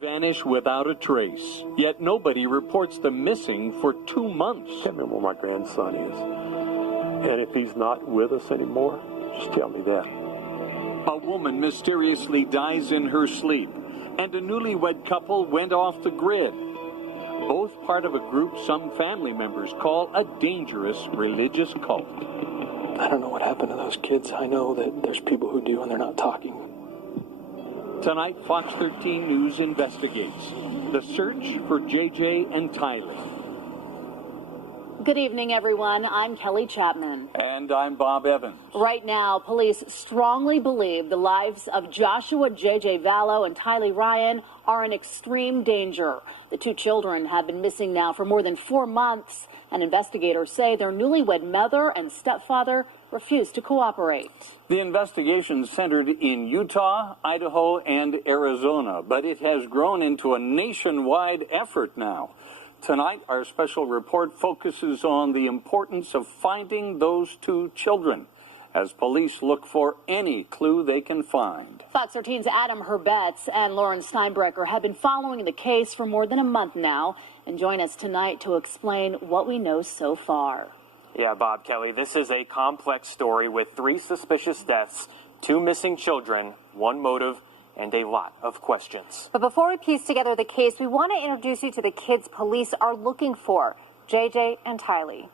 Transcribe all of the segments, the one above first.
Vanish without a trace, yet nobody reports them missing for 2 months. I can't remember where my grandson is. And if he's not with us anymore, just tell me that. A woman mysteriously dies in her sleep, and a newlywed couple went off the grid. Both part of a group some family members call a dangerous religious cult. I don't know what happened to those kids. I know that there's people who do, and they're not talking. Tonight, Fox 13 News investigates the search for JJ and TYLEE. Good evening, everyone. I'm Kelly Chapman. And I'm Bob Evans. Right now, police strongly believe the lives of Joshua JJ Vallow and TYLEE Ryan are in extreme danger. The two children have been missing now for more than 4 months, and investigators say their newlywed mother and stepfather refused to cooperate. The investigation centered in Utah, Idaho, and Arizona, but it has grown into a nationwide effort now. Tonight, our special report focuses on the importance of finding those two children as police look for any clue they can find. Fox 13's Adam Herbetz and Lauren Steinbrecher have been following the case for more than a month now and join us tonight to explain what we know so far. Yeah, Bob, Kelly, this is a complex story with 3 suspicious deaths, 2 missing children, 1 motive, and a lot of questions. But before we piece together the case, we want to introduce you to the kids police are looking for, JJ and TYLEE.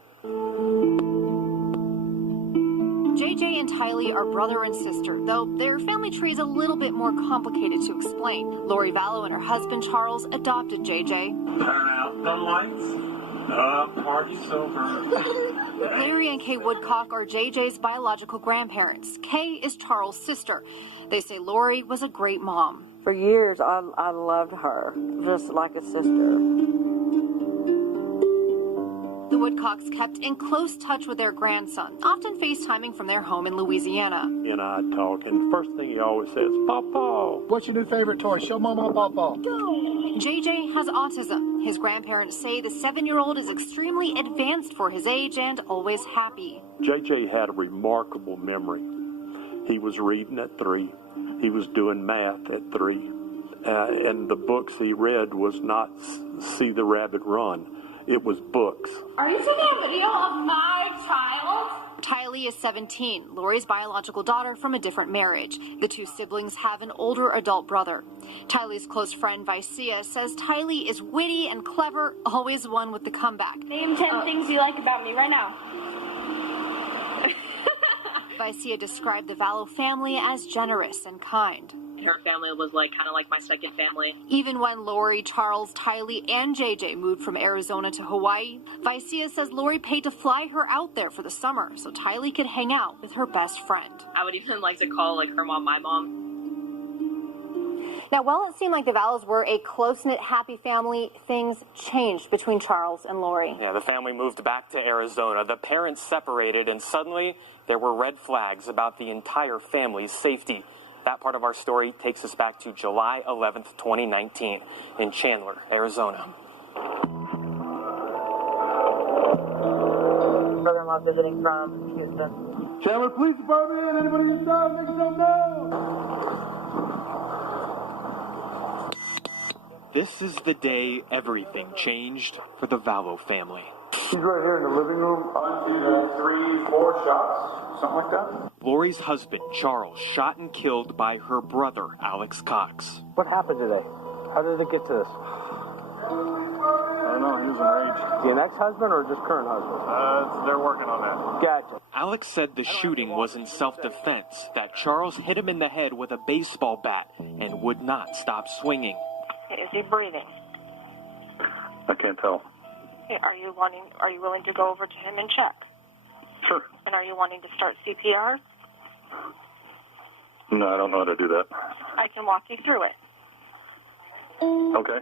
JJ and TYLEE are brother and sister, though their family tree is a little bit more complicated to explain. Lori Vallow and her husband Charles adopted JJ. Turn out the lights. The party's over. Larry and Kay Woodcock are JJ's biological grandparents. Kay is Charles' sister. They say Lori was a great mom. For years, I loved her, just like a sister. The Woodcocks kept in close touch with their grandson, often FaceTiming from their home in Louisiana. He and I talk, and the first thing he always says, Papa. What's your new favorite toy? Show Mama Papa. JJ has autism. His grandparents say the 7-year-old is extremely advanced for his age and always happy. JJ had a remarkable memory. He was reading at 3. He was doing math at 3. And the books he read was not See the Rabbit Run. It was books. Are you taking a video of my child? TYLEE is 17, Lori's biological daughter from a different marriage. The two siblings have an older adult brother. TYLEE's close friend Vicia says TYLEE is witty and clever, always one with the comeback. Name 10 things you like about me right now. Vicia described the Vallow family as generous and kind. Her family was kind of like my second family. Even when Lori, Charles, TYLEE, and JJ moved from Arizona to Hawaii, Vicia says Lori paid to fly her out there for the summer so TYLEE could hang out with her best friend. I would even like to call her mom my mom. Now, while it seemed like the Vallows were a close-knit, happy family, things changed between Charles and Lori. Yeah, the family moved back to Arizona. The parents separated, and suddenly there were red flags about the entire family's safety. That part of our story takes us back to July 11th, 2019 in Chandler, Arizona. Brother-in-law visiting from Houston. Chandler Police Department, anybody inside, make some noise. This is the day everything changed for the Vallow family. He's right here in the living room. 1, 2, 3, 4 shots. Something like that. Lori's husband, Charles, shot and killed by her brother, Alex Cox. What happened today? How did it get to this? I don't know. He was enraged. Is he an ex-husband or just current husband? They're working on that. Gotcha. Alex said the shooting was in self-defense, that Charles hit him in the head with a baseball bat and would not stop swinging. Is he breathing? I can't tell. Are you willing to go over to him and check? Sure. And are you wanting to start CPR? No, I don't know how to do that. I can walk you through it. Okay.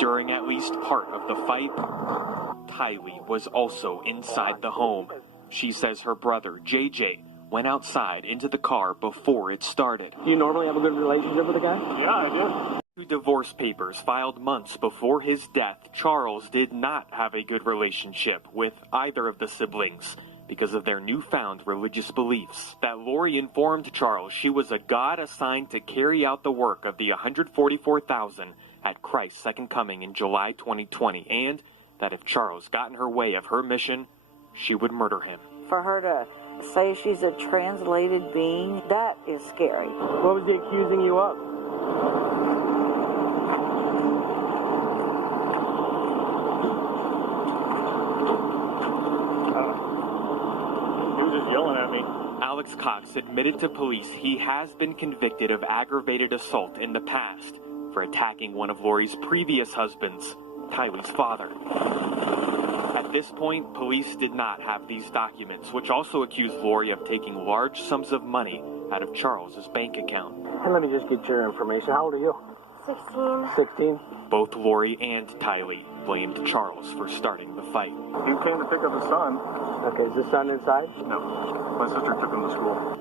During at least part of the fight, TYLEE was also inside the home. She says her brother, JJ, went outside into the car before it started. Do you normally have a good relationship with the guy? Yeah, I do. Divorce papers filed months before his death, Charles did not have a good relationship with either of the siblings. because of their newfound religious beliefs. That Lori informed Charles she was a God assigned to carry out the work of the 144,000 at Christ's second coming in July 2020, and that if Charles got in her way of her mission, she would murder him. For her to say she's a translated being, that is scary. What was he accusing you of? He was just yelling at me. Alex Cox admitted to police he has been convicted of aggravated assault in the past for attacking one of Lori's previous husbands, TYLEE's father. At this point, police did not have these documents, which also accused Lori of taking large sums of money out of Charles's bank account. And let me just get your information. How old are you? 16. 16? Both Lori and TYLEE blamed Charles for starting the fight. He came to pick up his son. Okay, is the son inside? No. My sister took him to school.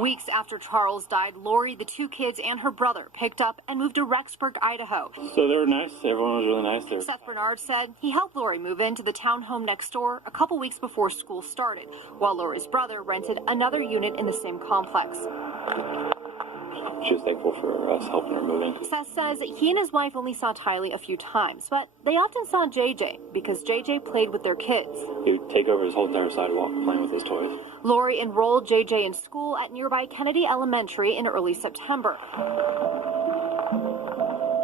Weeks after Charles died, Lori, the two kids, and her brother picked up and moved to Rexburg, Idaho. So they were nice. Everyone was really nice there. Seth Bernard said he helped Lori move into the townhome next door a couple weeks before school started, while Lori's brother rented another unit in the same complex. She was thankful for us helping her move in. Seth says he and his wife only saw TYLEE a few times, but they often saw JJ because JJ played with their kids. He would take over his whole entire sidewalk playing with his toys. Lori enrolled JJ in school at nearby Kennedy Elementary in early September.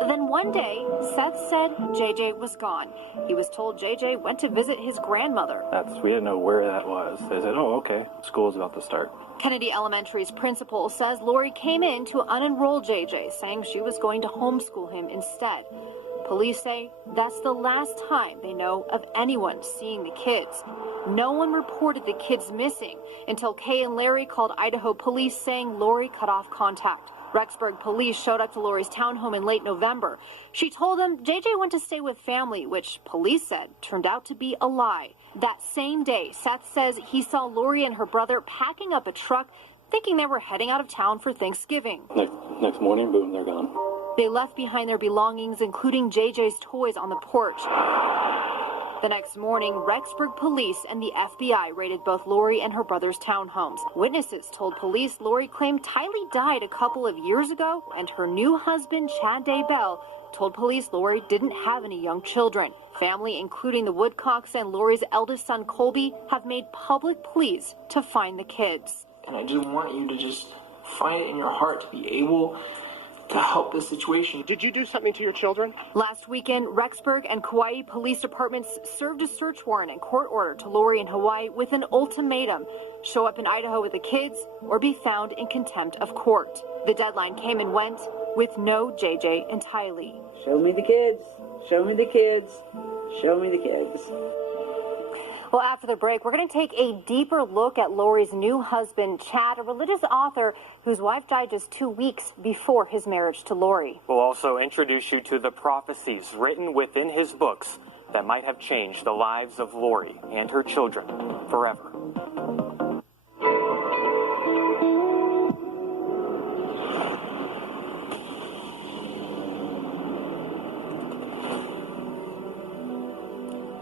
Then one day, Seth said JJ was gone. He was told JJ went to visit his grandmother. We didn't know where that was. They said, oh, okay, school's about to start. Kennedy Elementary's principal says Lori came in to unenroll JJ, saying she was going to homeschool him instead. Police say that's the last time they know of anyone seeing the kids. No one reported the kids missing until Kay and Larry called Idaho police saying Lori cut off contact. Rexburg police showed up to Lori's townhome in late November. She told them JJ went to stay with family, which police said turned out to be a lie. That same day, Seth says he saw Lori and her brother packing up a truck, thinking they were heading out of town for Thanksgiving. Next morning, boom, they're gone. They left behind their belongings, including JJ's toys, on the porch. The next morning, Rexburg police and the FBI raided both Lori and her brother's townhomes. Witnesses told police Lori claimed TYLEE died a couple of years ago, and her new husband, Chad Daybell, told police Lori didn't have any young children. Family, including the Woodcocks and Lori's eldest son, Colby, have made public pleas to find the kids. And I just want you to just find it in your heart to be able to help this situation. Did you do something to your children? Last weekend, Rexburg and Kauai police departments served a search warrant and court order to Lori in Hawaii with an ultimatum: show up in Idaho with the kids or be found in contempt of court. The deadline came and went with no JJ and TYLEE. Show me the kids. Show me the kids. Show me the kids. Well, after the break, we're going to take a deeper look at Lori's new husband, Chad, a religious author whose wife died just 2 weeks before his marriage to Lori. We'll also introduce you to the prophecies written within his books that might have changed the lives of Lori and her children forever.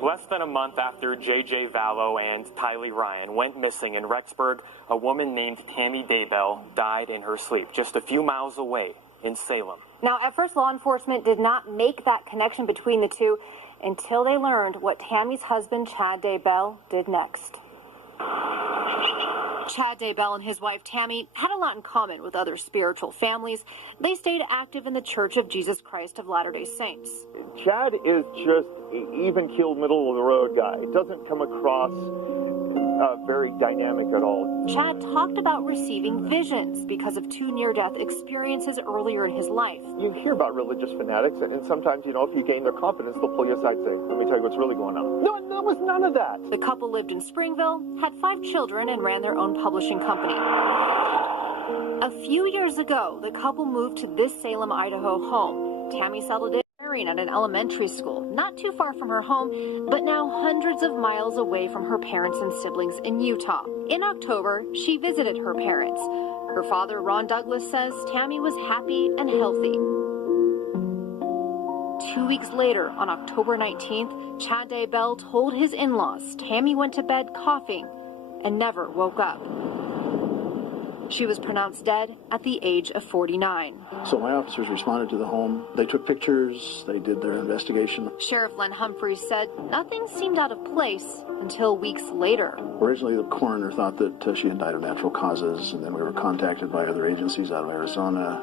Less than a month after J.J. Vallow and TYLEE Ryan went missing in Rexburg, a woman named Tammy Daybell died in her sleep just a few miles away in Salem. Now, at first, law enforcement did not make that connection between the two until they learned what Tammy's husband, Chad Daybell, did next. Chad Daybell and his wife Tammy had a lot in common with other spiritual families. They stayed active in the Church of Jesus Christ of Latter-day Saints. Chad is just an even-keeled, middle-of-the-road guy. He doesn't come across very dynamic at all. Chad talked about receiving visions because of 2 near-death experiences earlier in his life. You hear about religious fanatics, and sometimes, if you gain their confidence, they'll pull you aside and say, let me tell you what's really going on. No, there was none of that. The couple lived in Springville, had 5 children, and ran their own publishing company. A few years ago, the couple moved to this Salem, Idaho home. Tammy settled in at an elementary school, not too far from her home, but now hundreds of miles away from her parents and siblings in Utah. In October, she visited her parents. Her father, Ron Douglas, says Tammy was happy and healthy. 2 weeks later, on October 19th, Chad Daybell told his in-laws Tammy went to bed coughing and never woke up. She was pronounced dead at the age of 49. So my officers responded to the home. They took pictures. They did their investigation. Sheriff Len Humphreys said nothing seemed out of place until weeks later. Originally, the coroner thought that she had died of natural causes, and then we were contacted by other agencies out of Arizona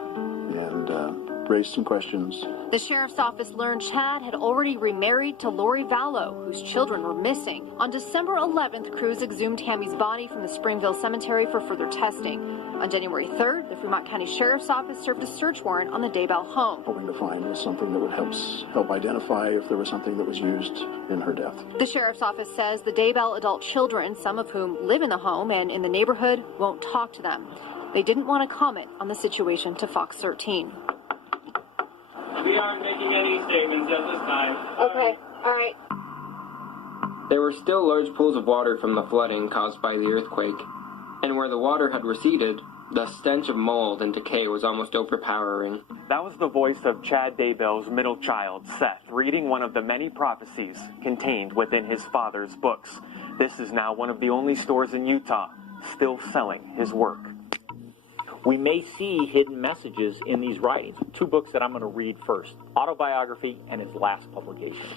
and raised some questions. The sheriff's office learned Chad had already remarried to Lori Vallow, whose children were missing. On December 11th, crews exhumed Tammy's body from the Springville Cemetery for further testing. On January 3rd, the Fremont County Sheriff's Office served a search warrant on the Daybell home, hoping to find something that would help identify if there was something that was used in her death. The Sheriff's Office says the Daybell adult children, some of whom live in the home and in the neighborhood, won't talk to them. They didn't want to comment on the situation to Fox 13. We aren't making any statements at this time. Okay, all right. There were still large pools of water from the flooding caused by the earthquake, and where the water had receded, the stench of mold and decay was almost overpowering. That was the voice of Chad Daybell's middle child, Seth, reading one of the many prophecies contained within his father's books. This is now one of the only stores in Utah still selling his work. We may see hidden messages in these writings. Two books that I'm going to read first, autobiography and his last publication.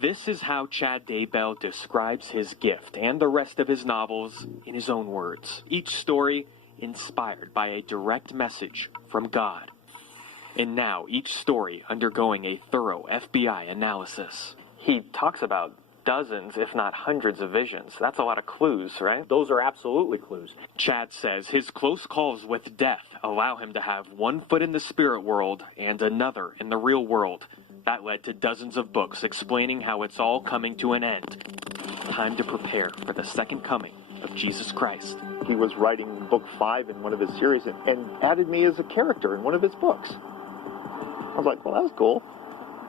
This is how Chad Daybell describes his gift and the rest of his novels in his own words. Each story inspired by a direct message from God. And now each story undergoing a thorough FBI analysis. He talks about dozens, if not hundreds of visions. That's a lot of clues, right? Those are absolutely clues. Chad says his close calls with death allow him to have one foot in the spirit world and another in the real world. That led to dozens of books explaining how it's all coming to an end. Time to prepare for the second coming of Jesus Christ. He was writing book 5 in one of his series and added me as a character in one of his books. I was like, well, that was cool.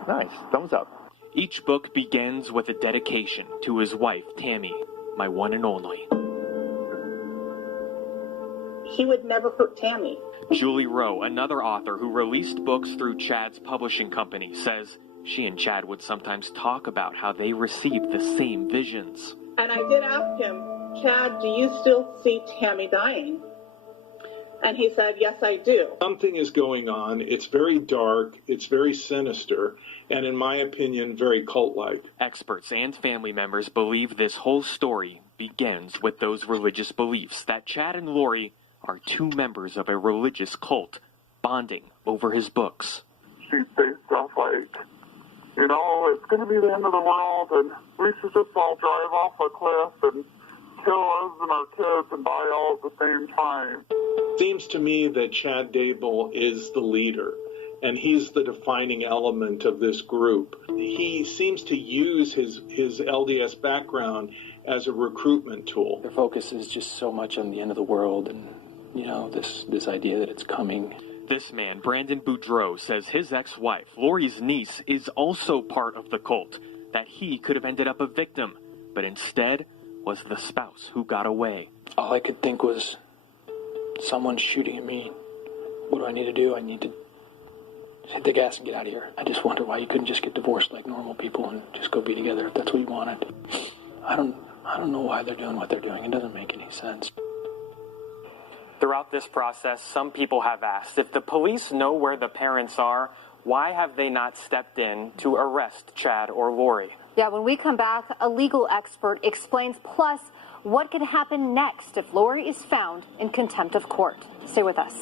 Nice. Thumbs up. Each book begins with a dedication to his wife, Tammy, my one and only. He would never hurt Tammy. Julie Rowe, another author who released books through Chad's publishing company, says she and Chad would sometimes talk about how they received the same visions. And I did ask him, Chad, do you still see Tammy dying? And he said, yes, I do. Something is going on. It's very dark. It's very sinister. And in my opinion, very cult-like. Experts and family members believe this whole story begins with those religious beliefs that Chad and Lori are two members of a religious cult bonding over his books. She'd say stuff like, you know, it's going to be the end of the world and we should just all drive off a cliff and kill us and our kids and die all at the same time. Seems to me that Chad Daybell is the leader, and he's the defining element of this group. He seems to use his LDS background as a recruitment tool. Their focus is just so much on the end of the world and, you know, this idea that it's coming. This man, Brandon Boudreau, says his ex-wife, Lori's niece, is also part of the cult, that he could have ended up a victim, but instead was the spouse who got away. All I could think was, someone's shooting at me. What do I need to do? I need to hit the gas and get out of here. I just wonder why you couldn't just get divorced like normal people and just go be together if that's what you wanted. I don't know why they're doing what they're doing. It doesn't make any sense. Throughout this process, some people have asked, if the police know where the parents are, why have they not stepped in to arrest Chad or Lori? Yeah, when we come back, a legal expert explains plus what could happen next if Lori is found in contempt of court. Stay with us.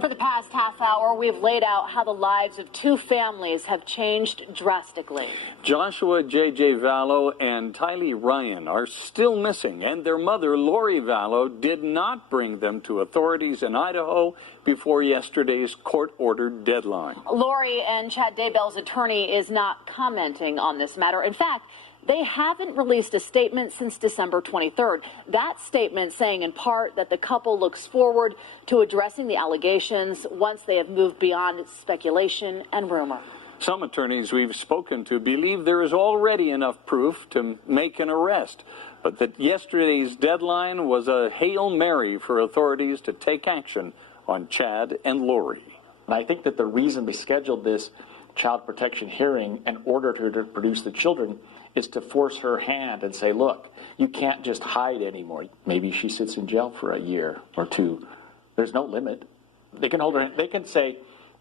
For the past half hour, we've laid out how the lives of two families have changed drastically. Joshua J.J. Vallow and TYLEE Ryan are still missing, and their mother, Lori Vallow, did not bring them to authorities in Idaho before yesterday's court-ordered deadline. Lori and Chad Daybell's attorney is not commenting on this matter. In fact, they haven't released a statement since December 23rd. That statement saying in part that the couple looks forward to addressing the allegations once they have moved beyond speculation and rumor. Some attorneys we've spoken to believe there is already enough proof to make an arrest, but that yesterday's deadline was a Hail Mary for authorities to take action on Chad and Lori. And I think that the reason we scheduled this child protection hearing and ordered her to produce the children is to force her hand and say, look, you can't just hide anymore. Maybe she sits in jail for a year or two. There's no limit. They can hold her. They can say,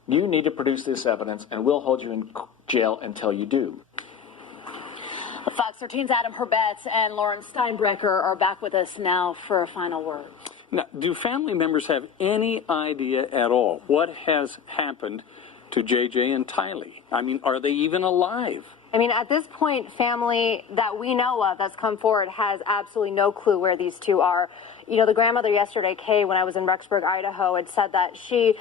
you need to produce this evidence, and we'll hold you in jail until you do. Fox 13's Adam Herbetz and Lauren Steinbrecher are back with us now for a final word. Now, do family members have any idea at all what has happened to JJ and TYLEE? I mean, are they even alive? I mean, at this point, family that we know of that's come forward has absolutely no clue where these two are. You know, the grandmother yesterday, Kay, when I was in Rexburg, Idaho, had said that she,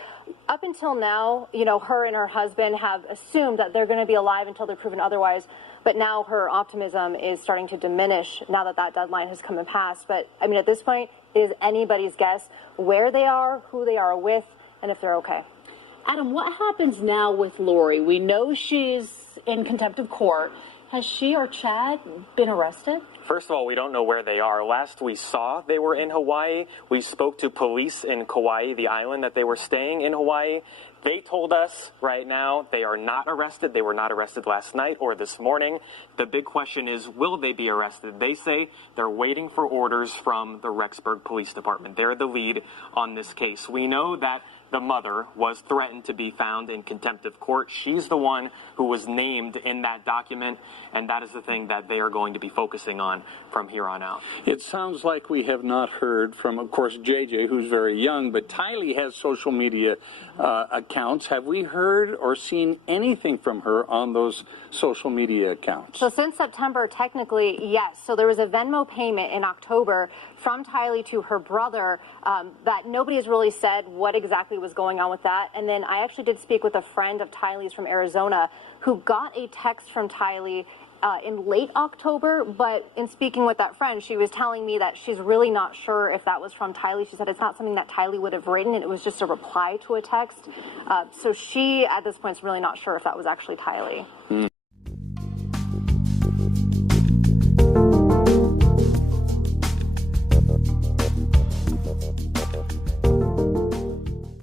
up until now, you know, her and her husband have assumed that they're going to be alive until they're proven otherwise. But now her optimism is starting to diminish now that that deadline has come and passed. But, I mean, at this point, it is anybody's guess where they are, who they are with, and if they're okay. Adam, what happens now with Lori? We know she's in contempt of court. Has she or Chad been arrested? First of all, we don't know where they are. Last we saw, they were in Hawaii. We spoke to police in Kauai, the island that they were staying in Hawaii. They told us right now they are not arrested. They were not arrested last night or this morning. The big question is, will they be arrested? They say they're waiting for orders from the Rexburg Police Department. They're the lead on this case. We know that the mother was threatened to be found in contempt of court. She's the one who was named in that document, and that is the thing that they are going to be focusing on from here on out. It sounds like we have not heard from, of course, JJ, who's very young, but TYLEE has social media accounts. Have we heard or seen anything from her on those social media accounts? So since September, technically, yes. So there was a Venmo payment in October from TYLEE to her brother that nobody has really said what exactly was going on with that. And then I actually did speak with a friend of TYLEE's from Arizona who got a text from TYLEE in late October, but in speaking with that friend, she was telling me that she's really not sure if that was from TYLEE. She said it's not something that TYLEE would have written, and it was just a reply to a text. So she, at this point, is really not sure if that was actually TYLEE.